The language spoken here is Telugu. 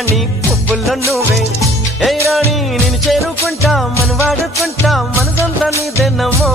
రాణి పువ్వుల్లో నువ్వే ఏ రాణి నేను చేరుకుంటా మన వాడుకుంటా మనసంతా నీదెన్నమో